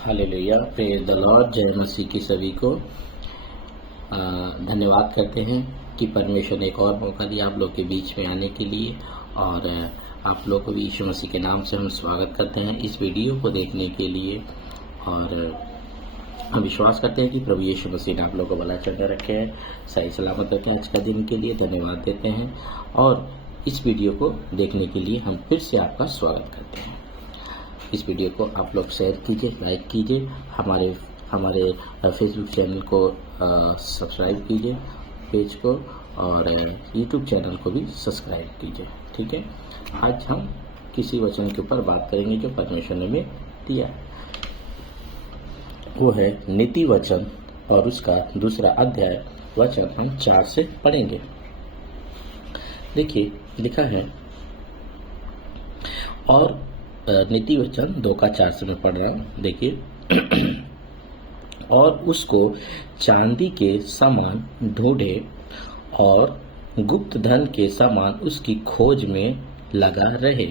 Hallelujah, praise the Lord. जय मसीह की सभी को धन्यवाद करते हैं कि परमेश्वर ने एक और मौका दिया आप लोग के बीच में आने के लिए। और आप लोग को भी यीशु मसीह के नाम से हम स्वागत करते हैं इस वीडियो को देखने के लिए। और हम विश्वास करते हैं कि प्रभु यीशु मसीह ने आप लोग को भला चंगा रखे हैं, सही सलामत रखे हैं। आज का दिन के लिए धन्यवाद देते हैं और इस वीडियो को देखने के लिए हम फिर से आपका स्वागत करते हैं। इस वीडियो को आप लोग शेयर कीजिए, लाइक कीजिए, हमारे फेसबुक चैनल को सब्सक्राइब कीजिए, पेज को, और यूट्यूब चैनल को भी सब्सक्राइब कीजिए। ठीक है, आज हम किसी वचन के ऊपर बात करेंगे जो परमेश्वर ने हमें दिया है। वो है नीति वचन और उसका दूसरा अध्याय वचन हम 4 से पढ़ेंगे। देखिए लिखा है, और नीति वचन 2 का 4 से मैं पढ़ रहा हूँ। देखिए और उसको चांदी के समान ढूंढे और गुप्त धन के समान उसकी खोज में लगा रहे।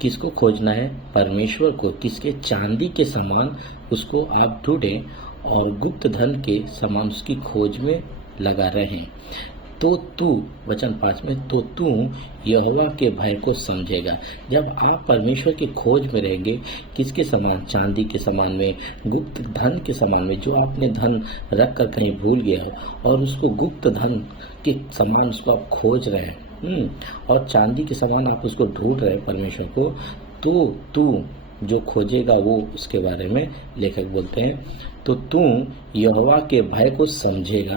किसको खोजना है? परमेश्वर को। किसके? चांदी के समान उसको आप ढूंढें और गुप्त धन के समान उसकी खोज में लगा रहे। तो तू, वचन 5 में, तो तू यहोवा के भय को समझेगा। जब आप परमेश्वर की खोज में रहेंगे, किसके समान? चांदी के समान में, गुप्त धन के समान में, जो आपने धन रख कर कहीं भूल गया हो और उसको गुप्त धन के समान उसको आप खोज रहे हैं और चांदी के समान आप उसको ढूंढ रहे हैं परमेश्वर को, तो तू जो खोजेगा वो उसके बारे में लेखक बोलते हैं, तो तू यहोवा के भय को समझेगा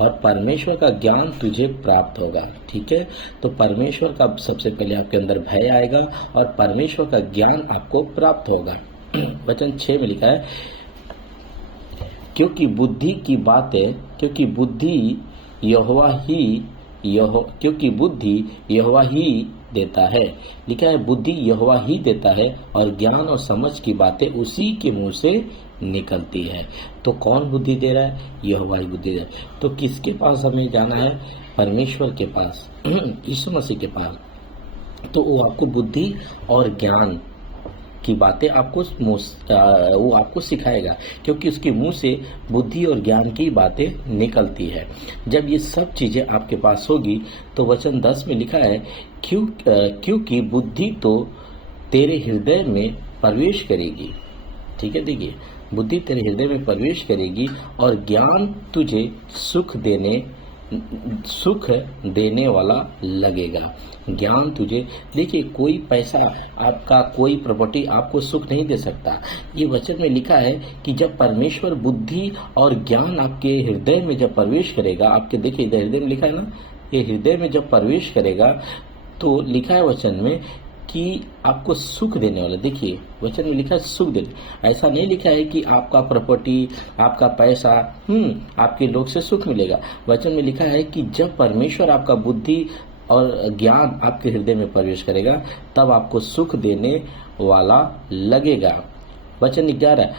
और परमेश्वर का ज्ञान तुझे प्राप्त होगा। ठीक है, तो परमेश्वर का सबसे पहले आपके अंदर भय आएगा और परमेश्वर का ज्ञान आपको प्राप्त होगा। वचन 6 में लिखा है, क्योंकि बुद्धि यहोवा ही देता है। लिखा है बुद्धि यहोवा ही देता है और ज्ञान और समझ की बातें उसी के मुंह से निकलती है। तो कौन बुद्धि दे रहा है? यहोवा ही बुद्धि दे रहा है। तो किसके पास हमें जाना है? परमेश्वर के पास, यीशु मसीह के पास। तो वो आपको बुद्धि और ज्ञान की बातें वो आपको सिखाएगा, क्योंकि उसके मुंह से बुद्धि और ज्ञान की बातें निकलती है। जब ये सब चीजें आपके पास होगी तो वचन 10 में लिखा है, क्योंकि बुद्धि तो तेरे हृदय में प्रवेश करेगी। ठीक है, देखिए, बुद्धि तेरे हृदय में प्रवेश करेगी और ज्ञान तुझे सुख देने वाला लगेगा। ज्ञान तुझे, देखिए, कोई पैसा आपका, कोई प्रॉपर्टी आपको सुख नहीं दे सकता। ये वचन में लिखा है कि जब परमेश्वर बुद्धि और ज्ञान आपके हृदय में जब प्रवेश करेगा, आपके देखिए हृदय में लिखा है ना, ये हृदय में जब प्रवेश करेगा तो लिखा है वचन में कि आपको सुख देने वाला। देखिए वचन में लिखा है सुख देने, ऐसा नहीं लिखा है कि आपका प्रॉपर्टी, आपका पैसा, आपके लोग से सुख मिलेगा। वचन में लिखा है कि जब परमेश्वर आपका बुद्धि और ज्ञान आपके हृदय में प्रवेश करेगा तब आपको सुख देने वाला लगेगा। वचन 11,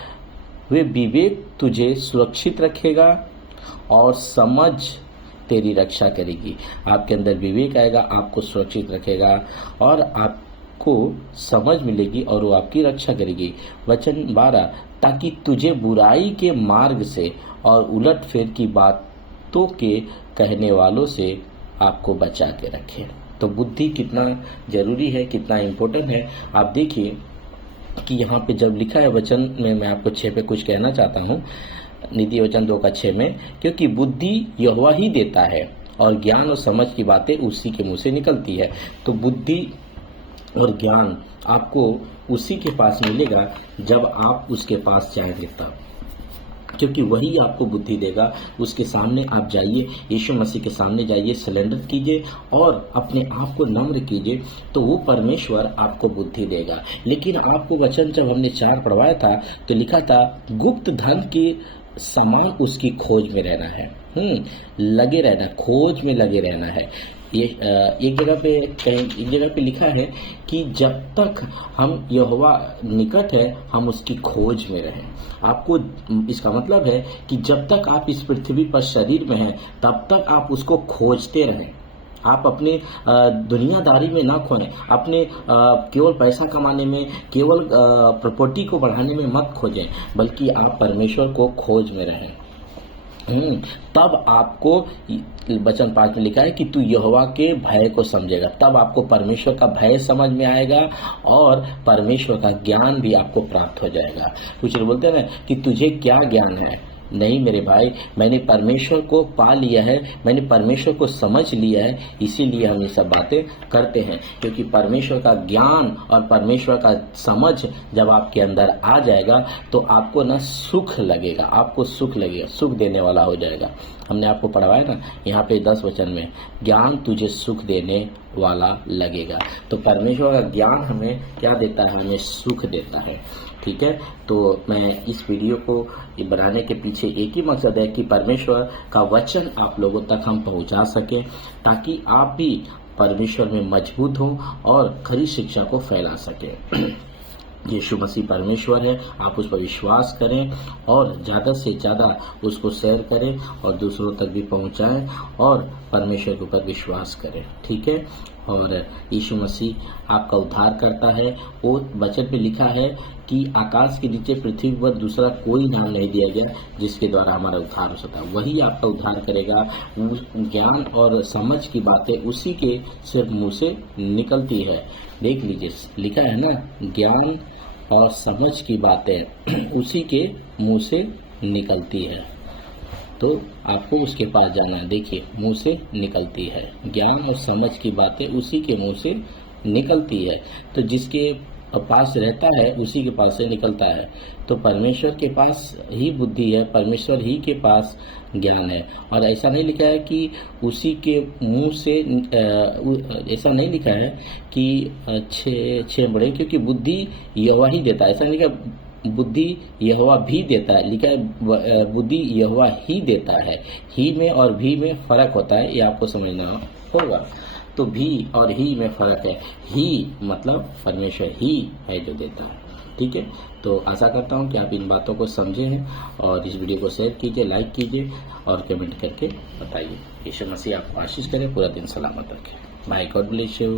वे विवेक तुझे सुरक्षित रखेगा और समझ तेरी रक्षा करेगी। आपके अंदर विवेक आएगा, आपको सुरक्षित रखेगा और आपको समझ मिलेगी और वो आपकी रक्षा करेगी। वचन 12, ताकि तुझे बुराई के मार्ग से और उलट फेर की बातों के कहने वालों से आपको बचा के रखे। तो बुद्धि कितना जरूरी है, कितना इम्पोर्टेंट है। आप देखिए कि यहाँ पे जब लिखा है वचन में, मैं आपको 6 पे कुछ कहना चाहता हूँ। नीति वचन 2 का 6 में, क्योंकि बुद्धि यहोवा ही देता है और ज्ञान और समझ की बातें उसी के मुंह से निकलती है। तो बुद्धि और ज्ञान आपको उसी के पास मिलेगा जब आप उसके पास जाएंगे तब, क्योंकि वही आपको बुद्धि देगा। उसके सामने आप जाइए, यीशु मसीह के सामने जाइए, सरेंडर कीजिए और अपने आप को नम्र कीजिए, तो वो परमेश्वर आपको बुद्धि देगा। लेकिन आपको वचन जब हमने 4 पढ़वाया था तो लिखा था गुप्त धन के समान उसकी खोज में रहना है, लगे रहना, खोज में लगे रहना है। ये एक जगह पे लिखा है कि जब तक हम यहोवा निकट है हम उसकी खोज में रहें। आपको, इसका मतलब है कि जब तक आप इस पृथ्वी पर शरीर में हैं तब तक आप उसको खोजते रहें। आप अपने दुनियादारी में ना खोएं, अपने केवल पैसा कमाने में, केवल प्रॉपर्टी को बढ़ाने में मत खोजें, बल्कि आप परमेश्वर को खोज में रहें। तब आपको वचन 5 में लिखा है कि तू यहोवा के भय को समझेगा, तब आपको परमेश्वर का भय समझ में आएगा और परमेश्वर का ज्ञान भी आपको प्राप्त हो जाएगा। कुछ लोग बोलते हैं ना कि तुझे क्या ज्ञान है। नहीं मेरे भाई, मैंने परमेश्वर को पा लिया है, मैंने परमेश्वर को समझ लिया है, इसीलिए हम ये सब बातें करते हैं। क्योंकि परमेश्वर का ज्ञान और परमेश्वर का समझ जब आपके अंदर आ जाएगा तो आपको ना सुख लगेगा, आपको सुख लगेगा, सुख देने वाला हो जाएगा। हमने आपको पढ़वाया ना यहाँ पे 10 वचन में, ज्ञान तुझे सुख देने वाला लगेगा। तो परमेश्वर का ज्ञान हमें क्या देता है? हमें सुख देता है। ठीक है, तो मैं इस वीडियो को बनाने के पीछे एक ही मकसद है कि परमेश्वर का वचन आप लोगों तक हम पहुंचा सकें, ताकि आप भी परमेश्वर में मजबूत हों और खरी शिक्षा को फैला सकें। यीशु मसीह परमेश्वर है, आप उस पर विश्वास करें और ज़्यादा से ज़्यादा उसको शेयर करें और दूसरों तक भी पहुंचाएं और परमेश्वर के ऊपर विश्वास करें। ठीक है, और यीशु मसीह आपका उद्धार करता है। वो वचन में लिखा है कि आकाश के नीचे पृथ्वी पर दूसरा कोई नाम नहीं दिया गया जिसके द्वारा हमारा उद्धार हो सकता है। वही आपका उद्धार करेगा। ज्ञान और समझ की बातें उसी के सिर्फ मुंह से निकलती है। देख लीजिए, लिखा है ना, ज्ञान और समझ की बातें उसी के मुंह से निकलती है। तो आपको उसके पास जाना है। देखिए, मुंह से निकलती है, ज्ञान और समझ की बातें उसी के मुंह से निकलती है। तो जिसके पास रहता है उसी के पास से निकलता है। तो परमेश्वर के पास ही बुद्धि है, परमेश्वर ही के पास ज्ञान है। और ऐसा नहीं लिखा है कि उसी के मुंह से, ऐसा नहीं लिखा है कि छह बड़े, क्योंकि बुद्धि यहोवा ही देता है। ऐसा नहीं लिखा बुद्धि यहोवा भी देता है, लिखा है बुद्धि यहोवा ही देता है। ही में और भी में फर्क होता है, ये आपको समझना होगा। तो भी और ही में फर्क है। ही मतलब परमेश्वर ही है जो देता है। ठीक है, तो आशा करता हूँ कि आप इन बातों को समझे हैं और इस वीडियो को शेयर कीजिए, लाइक कीजिए और कमेंट करके बताइए। यीशु मसीह आपको आशीष करे, पूरा दिन सलामत रखे। Bye, God bless you.